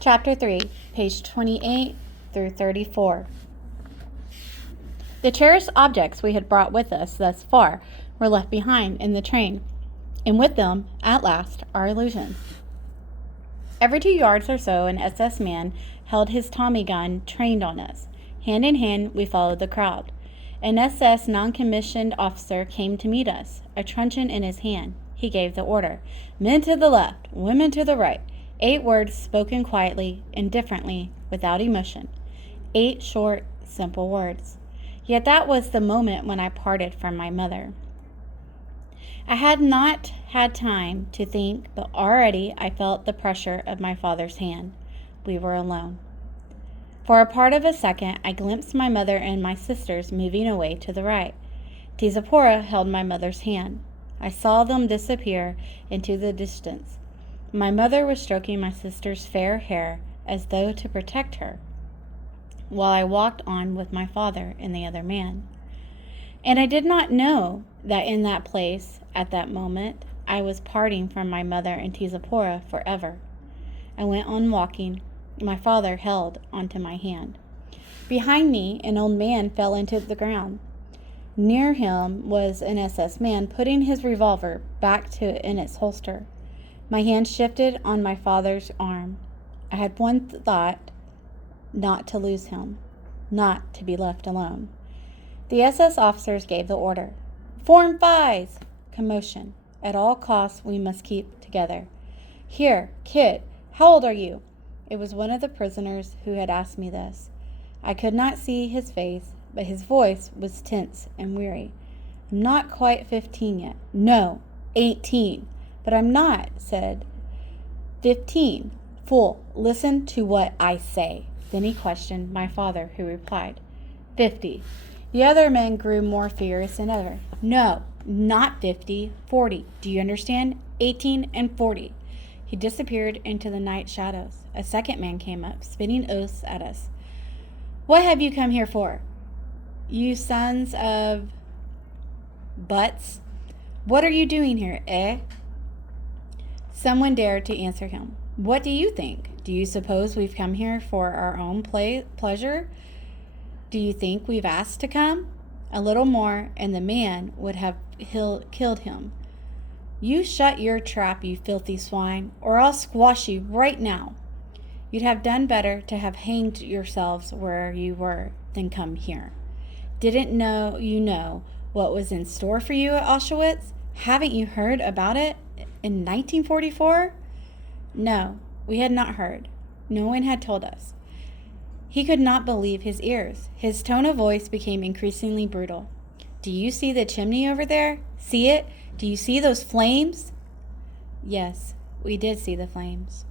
Chapter 3, page 28 through 34. The cherished objects we had brought with us thus far were left behind in the train, and with them, at last, our illusions. Every 2 yards or so, an SS man held his Tommy gun trained on us. Hand in hand, we followed the crowd. An SS non-commissioned officer came to meet us, a truncheon in his hand. He gave the order, "Men to the left, women to the right." 8 words spoken quietly, indifferently, without emotion. 8 short, simple words. Yet that was the moment when I parted from my mother. I had not had time to think, but already I felt the pressure of my father's hand. We were alone. For a part of a second, I glimpsed my mother and my sisters moving away to the right. Tizapora held my mother's hand. I saw them disappear into the distance. My mother was stroking my sister's fair hair as though to protect her, while I walked on with my father and the other man. And I did not know that in that place, at that moment, I was parting from my mother and Tizapora forever. I went on walking. My father held onto my hand. Behind me, an old man fell into the ground. Near him was an SS man putting his revolver back in its holster. My hand shifted on my father's arm. I had one thought, not to lose him, not to be left alone. The SS officers gave the order. "Form 5s!" Commotion. At all costs, we must keep together. "Here, kid, how old are you?" It was one of the prisoners who had asked me this. I could not see his face, but his voice was tense and weary. "I'm not quite 15 yet." "No, 18. "But I'm not," said. 15. "Fool, listen to what I say." Then he questioned my father, who replied, 50. The other men grew more furious than ever. "No, not 50, 40. Do you understand? 18 and 40. He disappeared into the night shadows. A second man came up, spitting oaths at us. "What have you come here for? You sons of butts? What are you doing here, eh?" Someone dared to answer him. "What do you think? Do you suppose we've come here for our own pleasure? Do you think we've asked to come?" A little more, and the man would have killed him. "You shut your trap, you filthy swine, or I'll squash you right now. You'd have done better to have hanged yourselves where you were than come here. Didn't you know what was in store for you at Auschwitz? Haven't you heard about it in 1944? No, we had not heard. No one had told us. He could not believe his ears. His tone of voice became increasingly brutal. "Do you see the chimney over there? See it? Do you see those flames?" Yes, we did see the flames.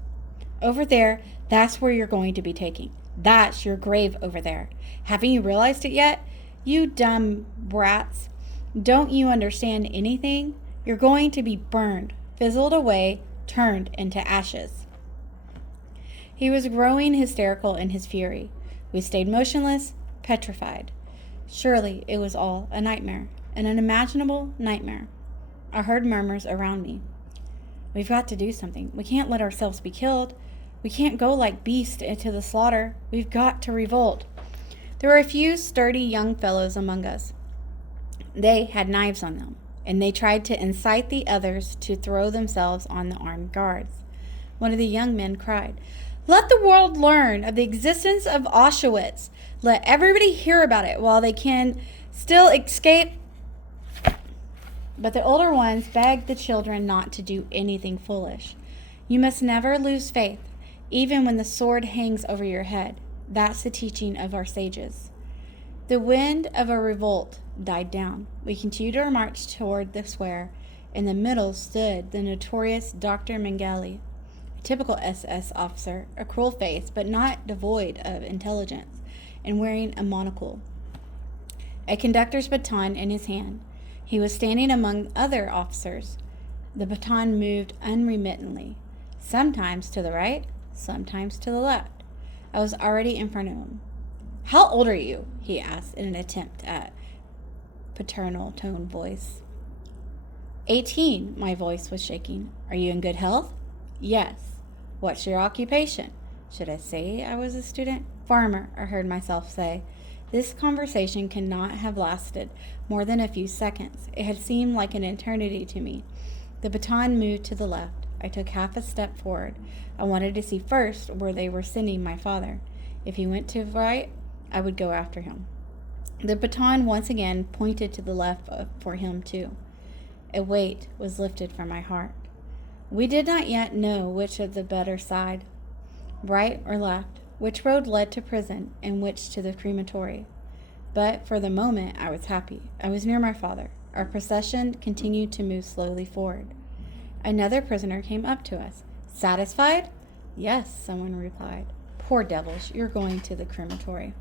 "Over there, that's where you're going to be taken. That's your grave over there. Haven't you realized it yet? You dumb brats. Don't you understand anything? You're going to be burned, fizzled away, turned into ashes." He was growing hysterical in his fury. We stayed motionless, petrified. Surely it was all a nightmare, an unimaginable nightmare. I heard murmurs around me. "We've got to do something. We can't let ourselves be killed. We can't go like beasts into the slaughter. We've got to revolt." There were a few sturdy young fellows among us. They had knives on them, and they tried to incite the others to throw themselves on the armed guards. One of the young men cried, "Let the world learn of the existence of Auschwitz. Let everybody hear about it while they can still escape." But the older ones begged the children not to do anything foolish. "You must never lose faith, even when the sword hangs over your head. That's the teaching of our sages." The wind of a revolt died down. We continued our march toward the square. In the middle stood the notorious Dr. Mengele, a typical SS officer, a cruel face, but not devoid of intelligence, and wearing a monocle, a conductor's baton in his hand. He was standing among other officers. The baton moved unremittingly, sometimes to the right, sometimes to the left. I was already in front of him. "How old are you?" he asked in an attempt at paternal tone voice. 18, my voice was shaking. "Are you in good health?" "Yes." "What's your occupation?" Should I say I was a student? Farmer, I heard myself say. This conversation cannot have lasted more than a few seconds. It had seemed like an eternity to me. The baton moved to the left. I took half a step forward. I wanted to see first where they were sending my father. If he went to the right, I would go after him. The baton once again pointed to the left for him too. A weight was lifted from my heart. We did not yet know which of the better side, right or left, which road led to prison and which to the crematory. But for the moment I was happy. I was near my father. Our procession continued to move slowly forward. Another prisoner came up to us. Satisfied? Yes, someone replied. Poor devils, you're going to the crematory.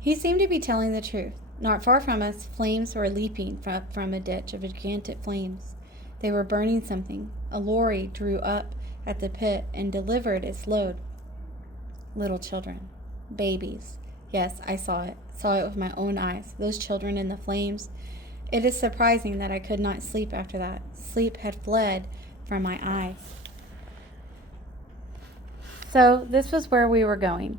He seemed to be telling the truth. Not far from us, flames were leaping from a ditch of gigantic flames. They were burning something. A lorry drew up at the pit and delivered its load. Little children. Babies. Yes, I saw it with my own eyes. Those children in the flames. It is surprising that I could not sleep after that. Sleep had fled from my eyes. So this was where we were going.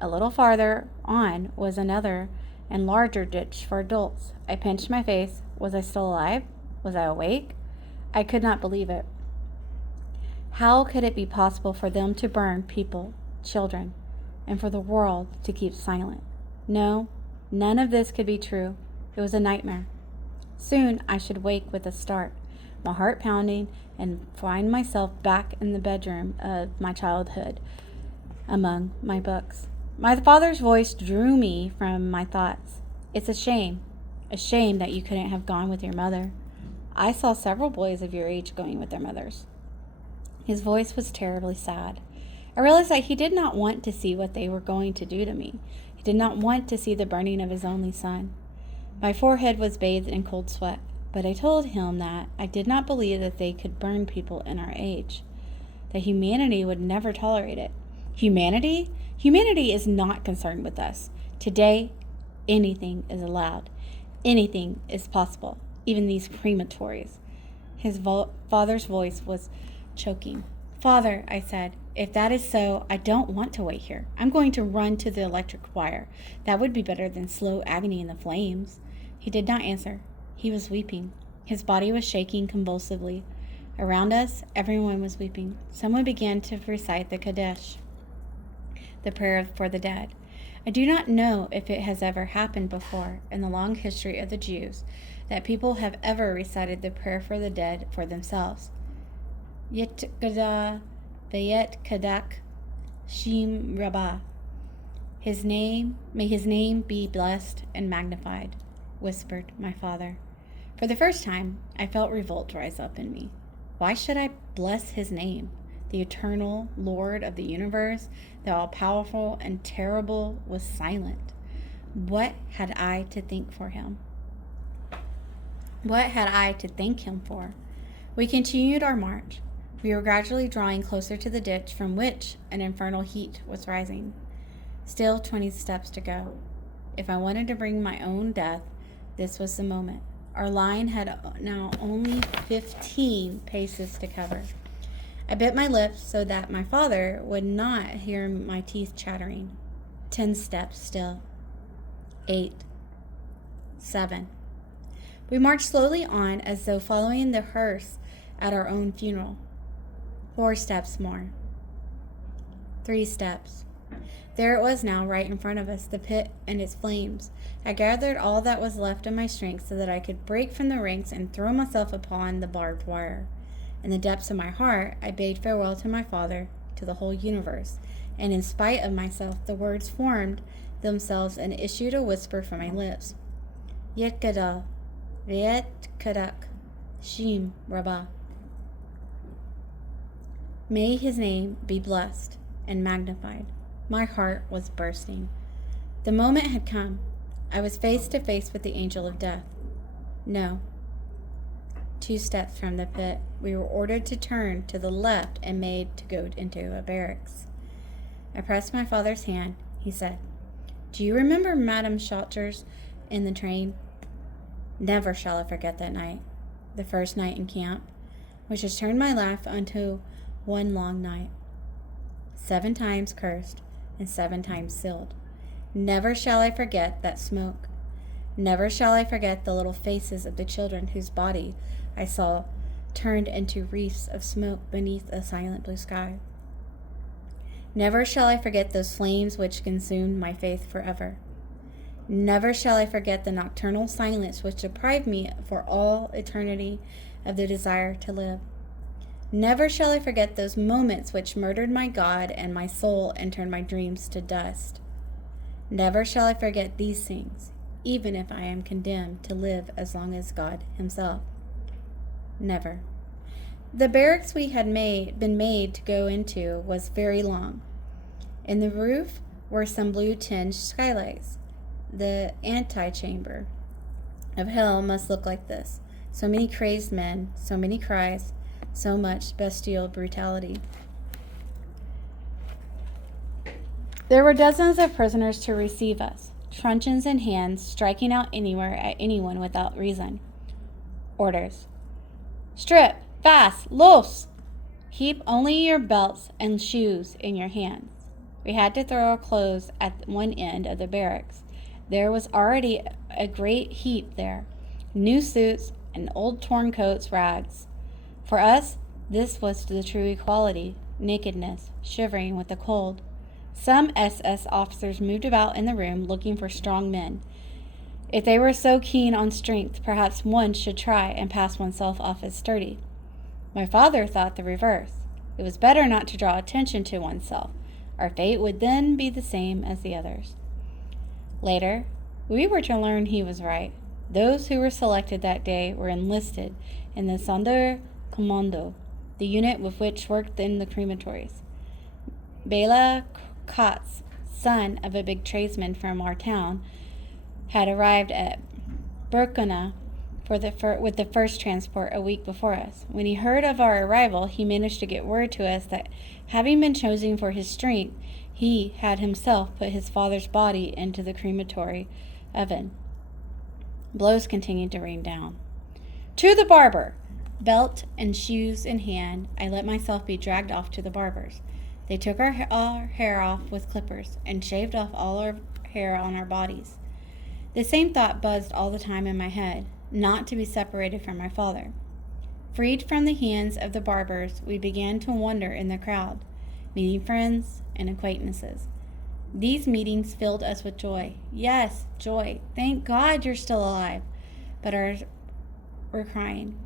A little farther on was another and larger ditch for adults. I pinched my face. Was I still alive? Was I awake? I could not believe it. How could it be possible for them to burn people, children, and for the world to keep silent? No, none of this could be true. It was a nightmare. Soon I should wake with a start, my heart pounding, and find myself back in the bedroom of my childhood among my books. My father's voice drew me from my thoughts. It's a shame that you couldn't have gone with your mother. I saw several boys of your age going with their mothers. His voice was terribly sad. I realized that he did not want to see what they were going to do to me. He did not want to see the burning of his only son. My forehead was bathed in cold sweat, but I told him that I did not believe that they could burn people in our age, that humanity would never tolerate it. Humanity? Humanity is not concerned with us. Today, anything is allowed. Anything is possible, even these crematories. His father's voice was choking. Father, I said, if that is so, I don't want to wait here. I'm going to run to the electric wire. That would be better than slow agony in the flames. He did not answer. He was weeping. His body was shaking convulsively. Around us, everyone was weeping. Someone began to recite the Kaddish, the prayer for the dead. I do not know if it has ever happened before in the long history of the Jews that people have ever recited the prayer for the dead for themselves. Yet Gada Vayet Kadak Shim Rabbah. May his name be blessed and magnified, whispered my father. For the first time, I felt revolt rise up in me. Why should I bless his name? The eternal Lord of the universe, the all-powerful and terrible, was silent. What had I to thank for him? What had I to thank him for? We continued our march. We were gradually drawing closer to the ditch from which an infernal heat was rising. Still 20 steps to go. If I wanted to bring my own death, this was the moment. Our line had now only 15 paces to cover. I bit my lips so that my father would not hear my teeth chattering. 10 steps still. 8. 7. We marched slowly on as though following the hearse at our own funeral. 4 steps more. 3 steps. There it was now, right in front of us, the pit and its flames. I gathered all that was left of my strength so that I could break from the ranks and throw myself upon the barbed wire. In the depths of my heart, I bade farewell to my father, to the whole universe, and in spite of myself, the words formed themselves and issued a whisper from my lips. Yet Gadal, Vayet Kadak, Shim Rabbah. May his name be blessed and magnified. My heart was bursting. The moment had come. I was face to face with the angel of death. No. 2 steps from the pit, we were ordered to turn to the left and made to go into a barracks. I pressed my father's hand. He said, "Do you remember Madame Schotters in the train?" Never shall I forget that night, the first night in camp, which has turned my life unto one long night. 7 times cursed, and 7 times sealed. Never shall I forget that smoke. Never shall I forget the little faces of the children whose body I saw turned into wreaths of smoke beneath a silent blue sky. Never shall I forget those flames which consumed my faith forever. Never shall I forget the nocturnal silence which deprived me for all eternity of the desire to live. Never shall I forget those moments which murdered my God and my soul and turned my dreams to dust. Never shall I forget these things, even if I am condemned to live as long as God himself. Never. The barracks we had been made to go into was very long. In the roof were some blue-tinged skylights. The antechamber of hell must look like this. So many crazed men, so many cries, so much bestial brutality. There were dozens of prisoners to receive us, truncheons in hand, striking out anywhere at anyone without reason. Orders. Strip, fast, los! Keep only your belts and shoes in your hands. We had to throw our clothes at one end of the barracks. There was already a great heap there, new suits and old torn coats, rags. For us, this was the true equality, nakedness, shivering with the cold. Some SS officers moved about in the room looking for strong men. If they were so keen on strength, perhaps one should try and pass oneself off as sturdy. My father thought the reverse. It was better not to draw attention to oneself. Our fate would then be the same as the others. Later, we were to learn he was right. Those who were selected that day were enlisted in the Sonderkommando, the unit with which worked in the crematories. Bela Kotz, son of a big tradesman from our town, had arrived at Birkenau with the first transport a week before us. When he heard of our arrival, he managed to get word to us that, having been chosen for his strength, he had himself put his father's body into the crematory oven. Blows continued to rain down. To the barber! Belt and shoes in hand, I let myself be dragged off to the barber's. They took our hair off with clippers and shaved off all our hair on our bodies. The same thought buzzed all the time in my head, not to be separated from my father. Freed from the hands of the barbers, we began to wander in the crowd, meeting friends and acquaintances. These meetings filled us with joy. Yes, joy. Thank God you're still alive. But we're crying.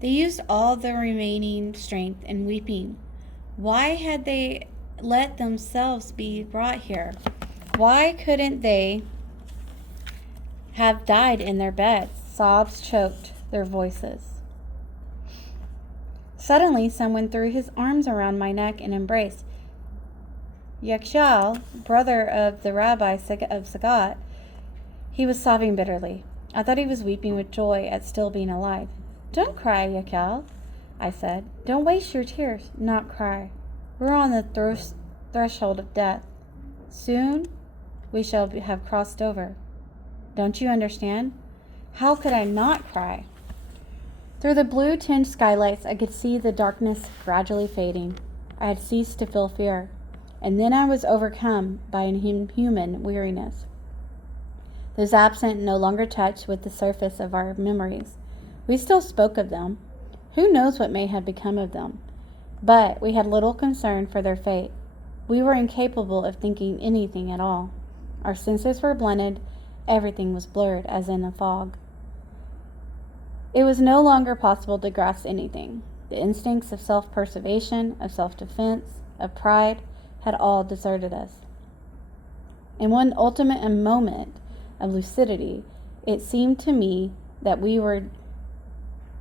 They used all the remaining strength in weeping. Why had they let themselves be brought here? Why couldn't they have died in their beds? Sobs choked their voices. Suddenly, someone threw his arms around my neck and embraced. Yakyal, brother of the rabbi of Sagat, he was sobbing bitterly. I thought he was weeping with joy at still being alive. Don't cry, Yakyal, I said. Don't waste your tears. Not cry. We're on the threshold of death. Soon we shall have crossed over. Don't you understand? How could I not cry? Through the blue-tinged skylights, I could see the darkness gradually fading. I had ceased to feel fear, and then I was overcome by an inhuman weariness. Those absent no longer touched with the surface of our memories. We still spoke of them. Who knows what may have become of them? But we had little concern for their fate. We were incapable of thinking anything at all. Our senses were blended. Everything was blurred as in a fog. It was no longer possible to grasp anything. The instincts of self-preservation, of self-defense, of pride had all deserted us. In one ultimate moment of lucidity, it seemed to me that we were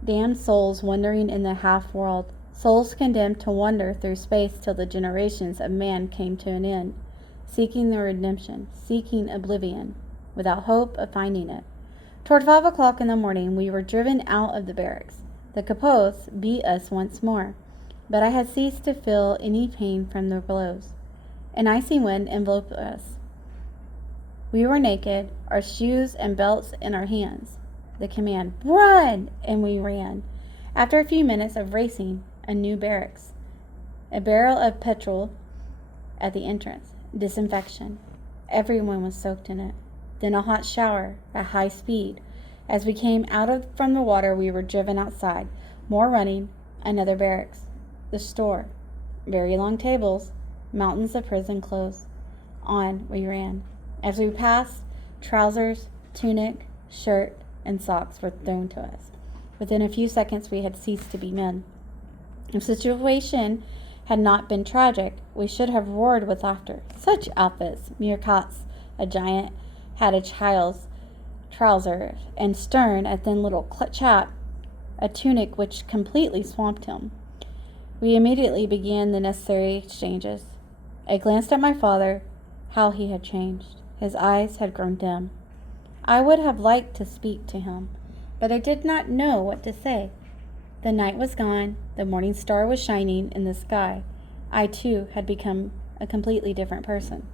damned souls wandering in the half-world, souls condemned to wander through space till the generations of man came to an end, seeking their redemption, seeking oblivion, without hope of finding it. Toward 5 o'clock in the morning, we were driven out of the barracks. The capotes beat us once more, but I had ceased to feel any pain from the blows. An icy wind enveloped us. We were naked, our shoes and belts in our hands. The command, "Run!" and we ran. After a few minutes of racing, a new barracks a barrel of petrol at the entrance, disinfection. Everyone was soaked in it. Then a hot shower at high speed. As we came from the water, we were driven outside. More running, another barracks. The store. Very long tables, mountains of prison clothes. On we ran. As we passed, trousers, tunic, shirt, and socks were thrown to us. Within a few seconds, we had ceased to be men. If the situation had not been tragic, we should have roared with laughter. Such outfits! Meerkats, a giant, had a child's trousers, and Stern, a thin little chap, a tunic which completely swamped him. We immediately began the necessary exchanges. I glanced at my father. How he had changed. His eyes had grown dim. I would have liked to speak to him, but I did not know what to say. The night was gone. The morning star was shining in the sky. I, too, had become a completely different person.